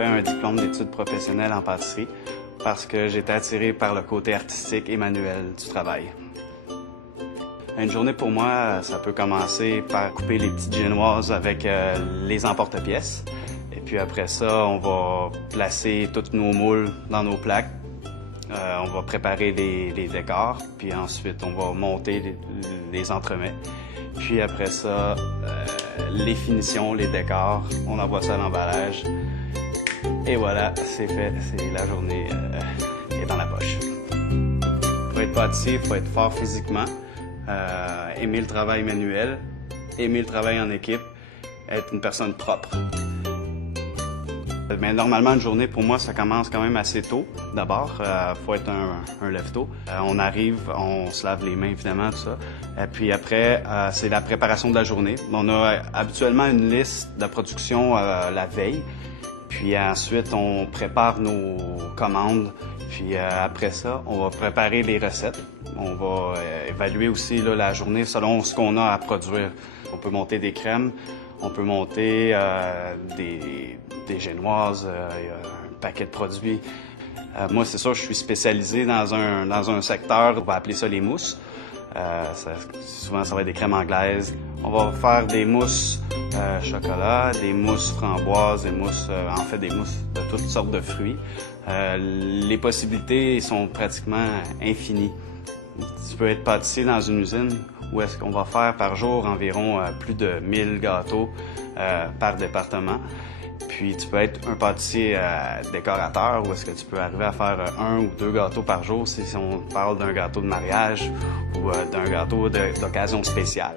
fait un diplôme d'études professionnelles en pâtisserie parce que j'étais attiré par le côté artistique et manuel du travail. Une journée pour moi, ça peut commencer par couper les petites génoises avec les emporte-pièces. Et puis après ça, on va placer tous nos moules dans nos plaques. On va préparer les décors, puis ensuite on va monter les entremets. Puis après ça, les finitions, les décors, on envoie ça à l'emballage. Et voilà, c'est fait, c'est la journée est dans la poche. Pour être pâtissier, il faut être fort physiquement, aimer le travail manuel, aimer le travail en équipe, être une personne propre. Mais normalement, une journée, pour moi, ça commence quand même assez tôt. D'abord, faut être un lève-tôt. On arrive, on se lave les mains, évidemment, tout ça. Et puis après, c'est la préparation de la journée. On a habituellement une liste de production la veille. Puis ensuite, on prépare nos commandes. Puis après ça, on va préparer les recettes. On va évaluer aussi là, la journée selon ce qu'on a à produire. On peut monter des crèmes, on peut monter des génoises, un paquet de produits. Moi, c'est ça, je suis spécialisé dans un secteur, on va appeler ça les mousses. Souvent, ça va être des crèmes anglaises. On va faire des mousses chocolat, des mousses framboises, des mousses, en fait, des mousses de toutes sortes de fruits. Les possibilités sont pratiquement infinies. Tu peux être pâtissier dans une usine où est-ce qu'on va faire par jour environ plus de 1000 gâteaux par département. Puis tu peux être un pâtissier décorateur où est-ce que tu peux arriver à faire 1 ou 2 gâteaux par jour si on parle d'un gâteau de mariage ou d'un gâteau d'occasion spéciale.